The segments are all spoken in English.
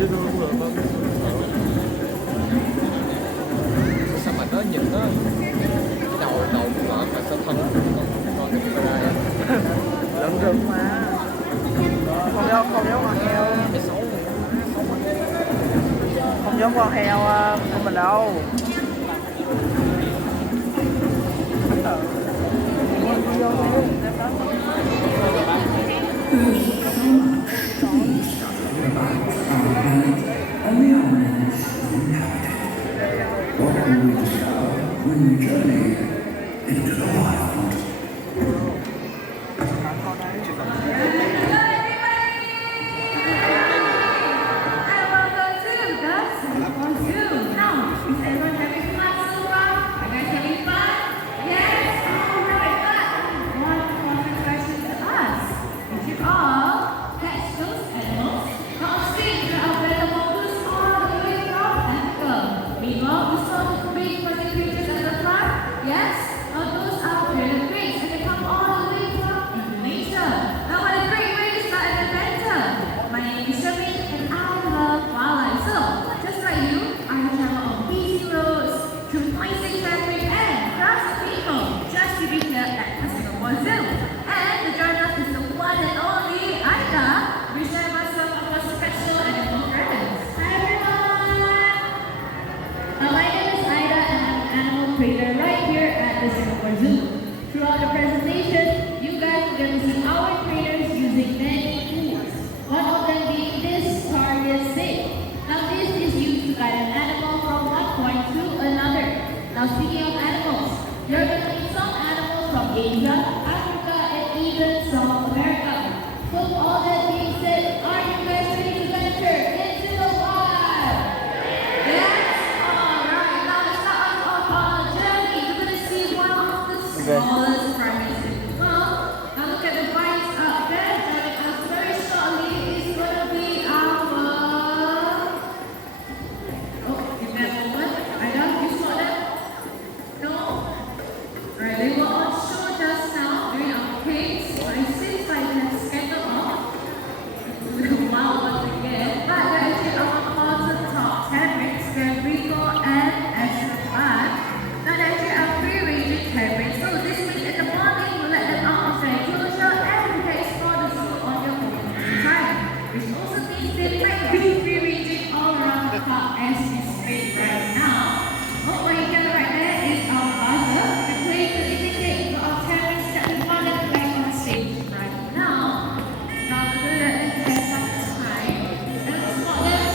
Sao mà nó nhìn nó cái đầu đầu của nó mà sao thân con cái đây lợn rừng mà không giống con heo, cái xấu này không giống con heo của mình đâu. Throughout the presentation, you guys will get to see our trainers using many tools. One of them being this target stick. Now this is used to guide an animal from one point to another. Now speaking of animals, you're going to meet some animals from Asia, Africa, and even South America. So all that being said, are you guys ready to venture into the wild? Yes? Alright, now let's start off on a journey. You're going to see one of the smallest primates in the world. Now look at the vines up there. Joining us very shortly is going to be our... Oh, give me a moment. I don't, you saw that? No? Alright, they were on show just now during our case. But it seems like they're scattered off. Wow, once again. But they're actually our closet top 10 mix, they're Rico and Extravagant. Now they actually are free-ranging terrorists. So this means in the morning you let them out of their enclosure and you can explore the zoo on your own time. Which also means they might be free-ranging all around the park as we speak right now. Oh, what you get right there is our buzzer. We're playing to indicate to our terrorists that we want them back on stage right now. Now we're going to let them have some time and spot them.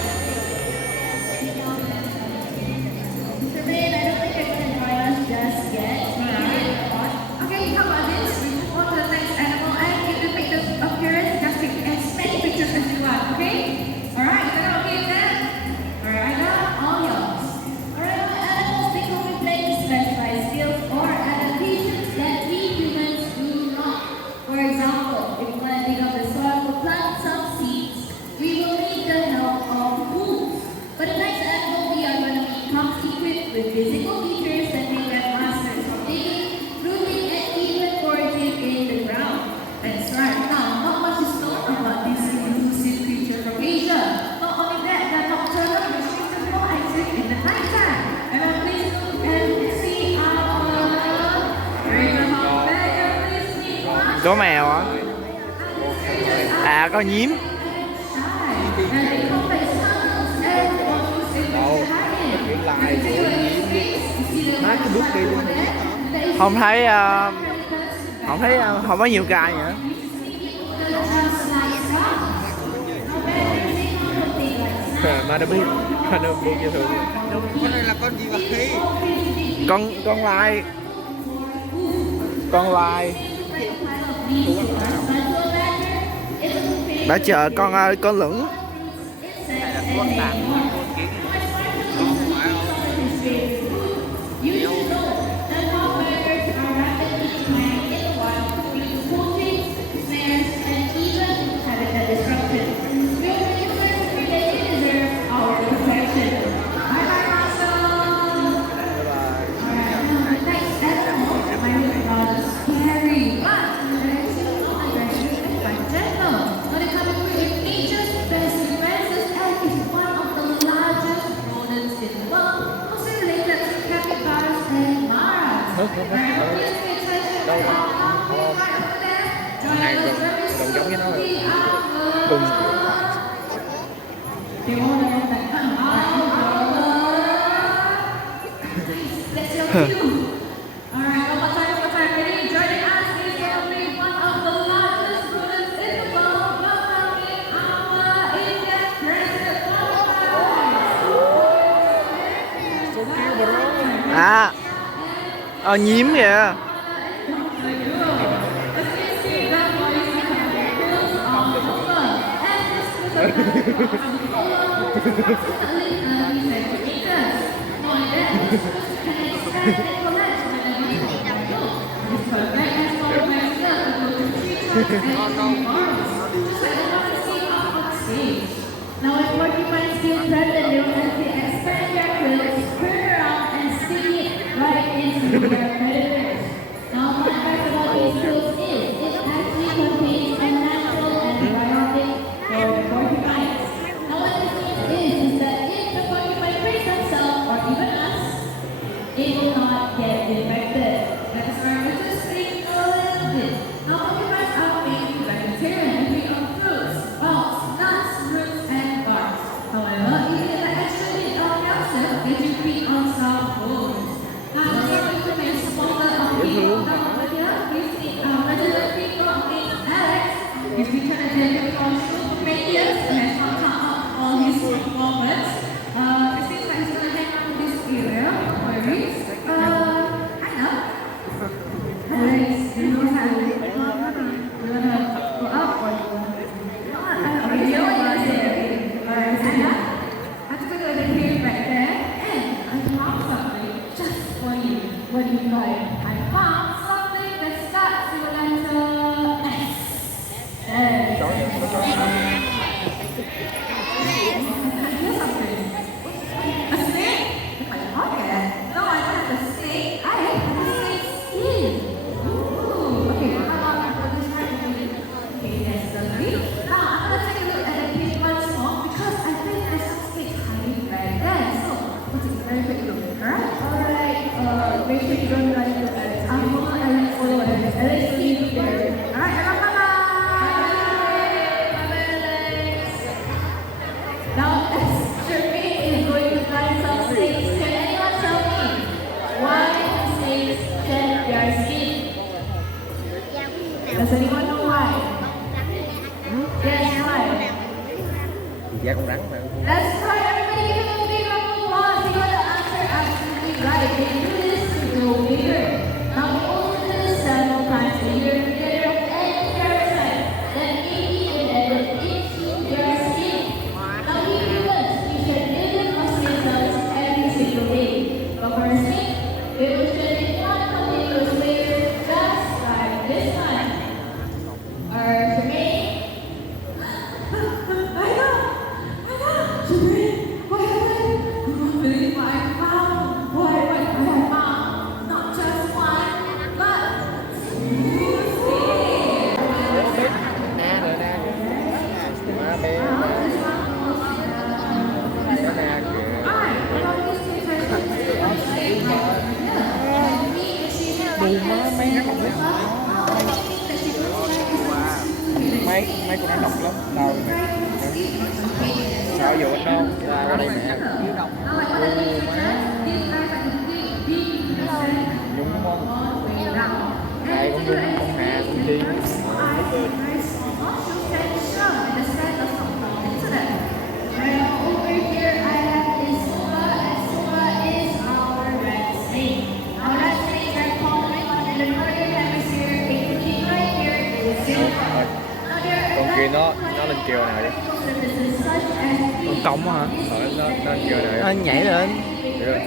Jermaine, I don't think you're going to join us just yet. Okay, how about this? We move on to the next animal and if you make the appearance, just take as many pictures as you want, okay? Alright, is that okay with that? Alright, now all yours. Alright, our animals, they come with many specialized skills or adaptations that we humans do not. For example, if you want to dig up the soil to plant some seeds, we will need the help of tools. But the next animal we are going to meet comes equipped with physical features that make them masters of digging, rooting, and even foraging in the ground. That's right. Now, not much is known about this elusive creature from Asia. Not only that, they're nocturnal, which means they're more active in the nighttime. And I'm pleased to see our Raven Hawkback. Please meet one. Có mèo hả? À, có nhím. And they come by tunnels and almost in the hiding. cái lai See của what it is? You see the má cái bước đi luôn Không thấy không có nhiều cài nữa. mà nó biết cho thường con này là con gì vậy Con lai. Con lai. Đã chờ con lửng. When it comes to nature's best defenses and is one đâu đâu hai gần gần giống với nó rồi cùng Alright, one more time, ready? Joining us is only one of the largest students in the world, welcoming our Indian president. số kêu bro À nhím kìa. Now, if porcupines feel threatened, they will actually expand their quills, turn around, and stick it right into their predators. Now, fun fact about these quills is it actually contains a natural antibiotic for porcupines. Now, what this means is that if the porcupine pricks themselves, or even us, it will not get infected. That's why we just think a little bit. Now, porcupines are mainly vegetarian and feed on fruits, bulbs, nuts, roots, and bark. However, even if an extra bit of calcium, they do feed on some foods. Now, the recommend supporter of feeding on regular people named Alex. He's been trying to deliver for super radius and has on top of all his performance. It seems like he's going to hang out in this area. No worries. I know. Alex, you know how to do it. You want to go up or you want to... Okay, you know what you say. Alright, so yeah. I'm just going to go to the cave right there. And I found something just for you. What do you call it? I found something that starts with a letter S. Here's something. A snake? In my pocket? No, I don't have a snake. I have a snake skin. Ooh. Okay, how about I put this right in the Okay, yes, lovely. Now, I'm going to take a look at the page once more because I think there's some snakes hiding right there. So, let's take a very quick look. Alright, make sure you don't like to Alex. I'm going to Alex follow Alex. Alex will leave you there. Alright, bye-bye. Now, Shermaine is going to find some snakes. Can anyone tell me why snakes shed their skin? Does anyone know why? Yes, why? da con rắn mà That's right, everybody give him a big round of applause. He got the answer absolutely right. They do this to grow bigger. Now, they also do this several times a year to get rid of any parasite that may be embedded into their skin. Now, we humans, we shed millions of skin cells every single day. But for a snake, they will shed in one continuous layer just like this one. Shermaine? I know! Shermaine, what happened? You won't believe what I found. What I found. Not just one, but two snakes. na rồi na má bé This one was nó na kìa Đù má mấy nó độc lắm. Mấy con nó độc lắm. Đâu mày. Sợ vô đâu. ở đây mẹ nhúng đúng không đây con nhúng con hà con chi Over here I have is Sula, and Sula is our red snake. Our red snakes are common in the northern hemisphere, including right here in Singapore. Now there con are kia nó lên kêu nào vậy surfaces such as Con cong hả? nó lên kêu nào Nó vậy nhảy lên. được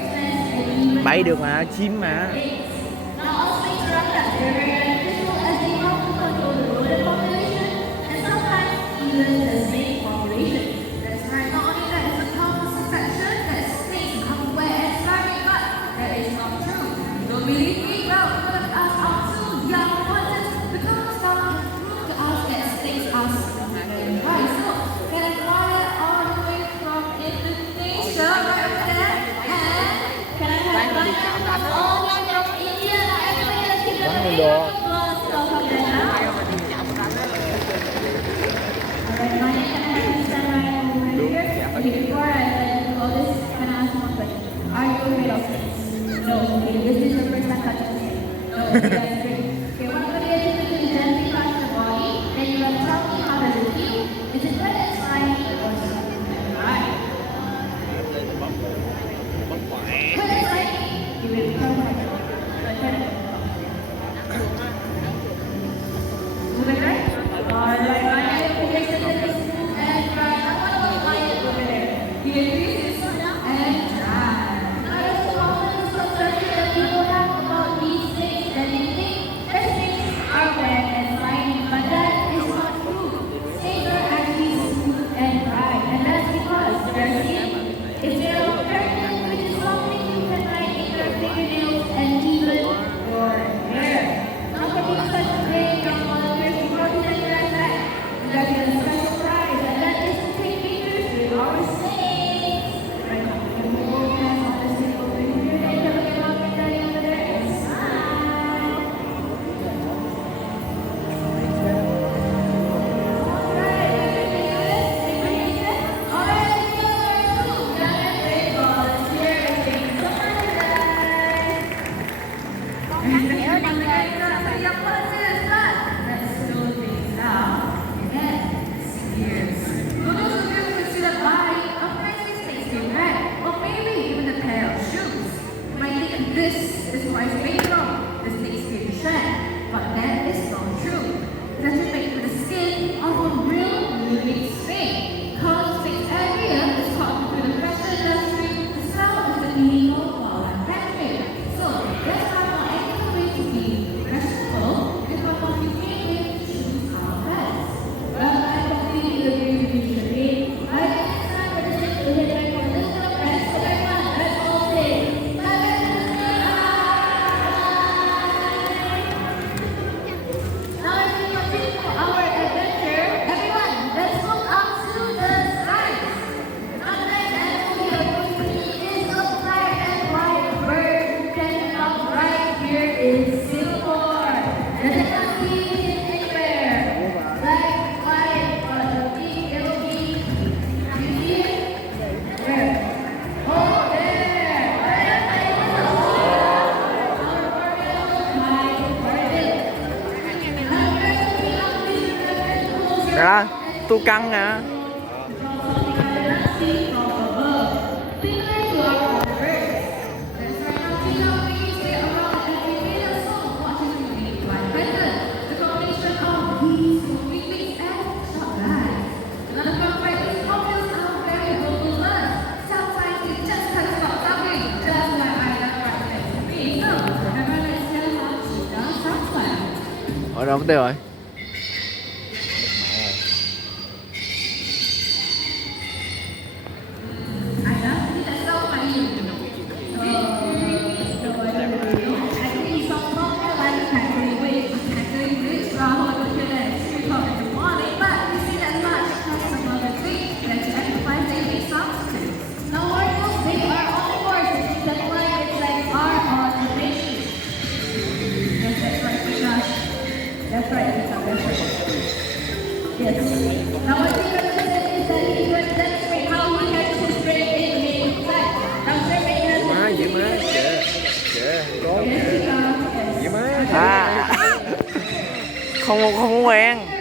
Bay được mà, chim mà. Now, all snakes around that area are useful as they help to control the rodent population and sometimes even the snake population. That's right, not only that, it's a common perception that snakes come wet and slimy, but that is not true. Don't believe me? Well, one of us are two young ones because now prove to us that snakes are systematic. Right, so can I quiet all the way from Indonesia right over there? And can I have one all the way from India? Ra, tu căng nè. Ở đâu mất tiêu rồi? That's right, that's right. Yes. Now what you're going to say is that he's going to demonstrate how he has to straight in the main flag. Now straight in Má vậy má, kìa, có Yes, vậy má. À, không không quen.